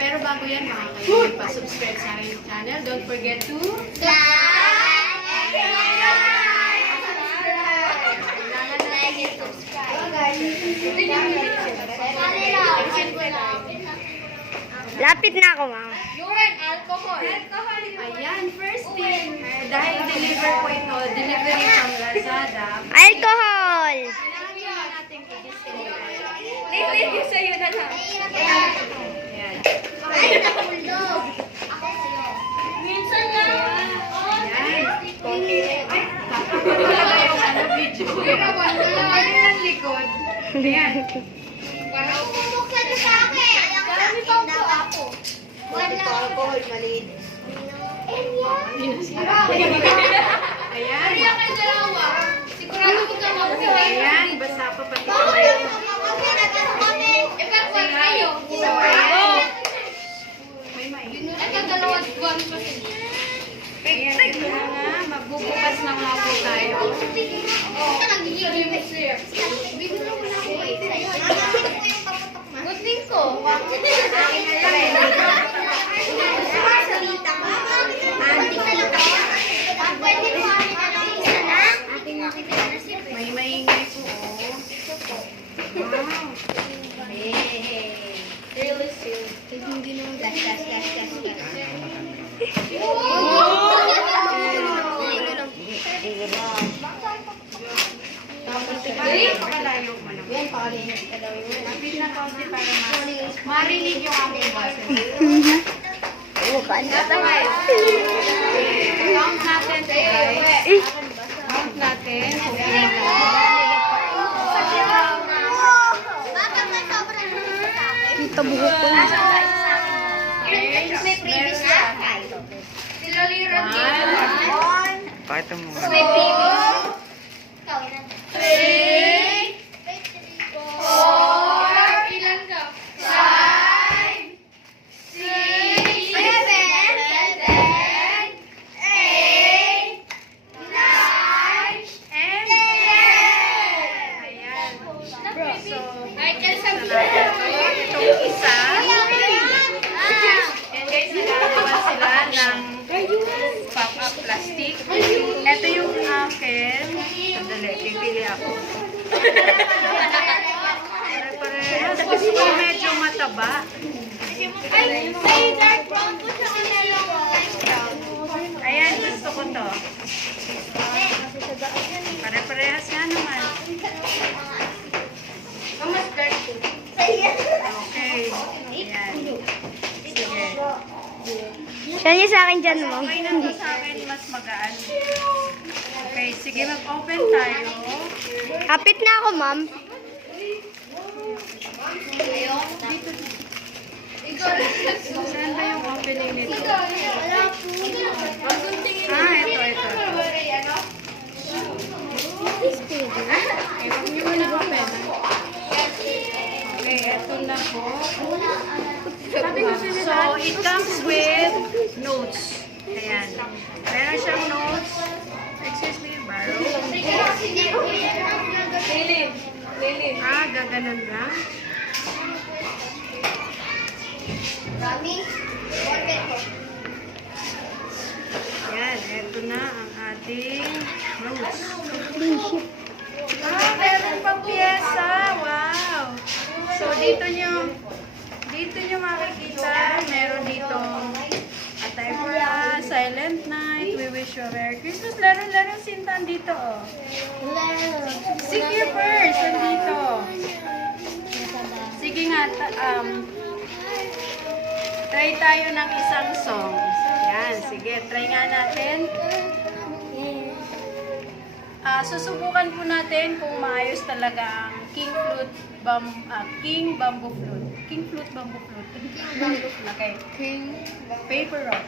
pero bago yan, mga kayo, pa-subscribe sa aking channel. Don't forget to Lapit na ako, ma'am. Urine, alcohol. Ayan, first thing, dahil deliver po ito, delivery from Lazada. Alcohol! Kailangan natin i-disinfect. Yung sa'yo na lang. Ayan. Ay, nakulog. Ako sa'yo. Minsan lang. Ayan. Konti rin. Ay, talaga yung ano video. Ayun ang likod. Ayan. Parang pumuksan na sa akin. Marami pang po ako. Wala. Alcohol, maliit. Ayan. Kaya kayo dalawa. Sigurado ko ka mag-uwi. Ayan, basa pa pati kamay. Ito dalawang buwan pa sila. Ayan, ito na nga. Magbubukas na nga po tayo. Gutin ko. May maingay po. Wow. Dali, pakalayo mo naman. Mapit na kaunti para marinig yung aking boses. Bukan na. Count natin to guys. Count natin. Ito buhok ko. Si Loli Pakita mo. Ilan ka? 5, 6, 7, 8, 9, And, ayan. So, ay, kalsa itong isa. And guys, nagagawa sila ng pop-up plastic. Ito yung akin. Sandali, pipili ako. Pare-parehas. Gusto ko medyo mataba. Ay, may dark brown po sa kanila. Ayan, gusto ko to. Pare-parehas nga naman. Mas dark po. Okay. Ayan. Sige. Siya niya sa akin dyan, ma'am. Okay na to sa akin, mas magaan. Okay, sige, mag-open tayo. Kapit na ako, ma'am. Saan ba yung opening nito? Wala po. Ito. Ewan nyo mo na open. Okay, ito na po. So, it comes with notes. Ayan. Meron siyang notes. Excuse me, borrow. Gaganon lang. Ayan, ito na ang ating notes. Meron pang pyesa. Wow! So, dito nyo makikita, meron dito a time for us, silent night, we wish you a Merry Christmas. Laro-laro sintan dito, oh. Sige first, andito. Sige nga, try tayo ng isang song. Yan, sige, try nga natin. Susubukan po natin kung maayos talaga ang King Bamboo Flute. Kingflute Bamboo Flute. Okay. Paper rock.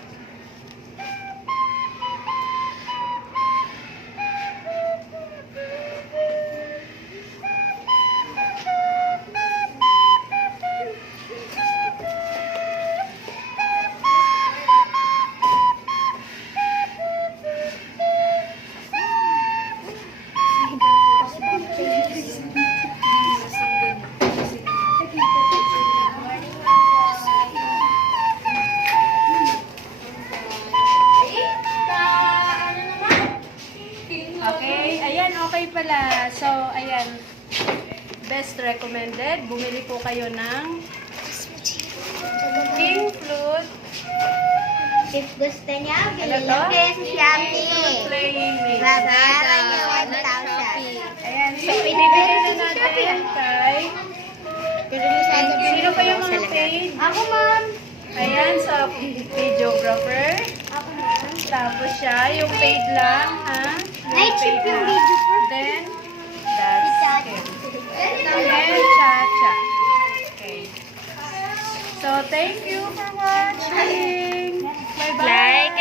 pala. So, ayan. Best recommended. Bumili po kayo ng Kingflute. If gusto niya, Ano bilhin to? lang kayo sa Shopee. Playing mix. Babayaran niyo Ayan. So, ibibigay na natin kay... Sino pa yung mga paid? Ako, ma'am. Ayan, sa videographer. Ako, ma'am. Tapos siya, yung paid lang, ha? Night shift yung lang. video. Then, that's it. And Chacha. Okay. So, thank you for watching. Bye-bye. Like,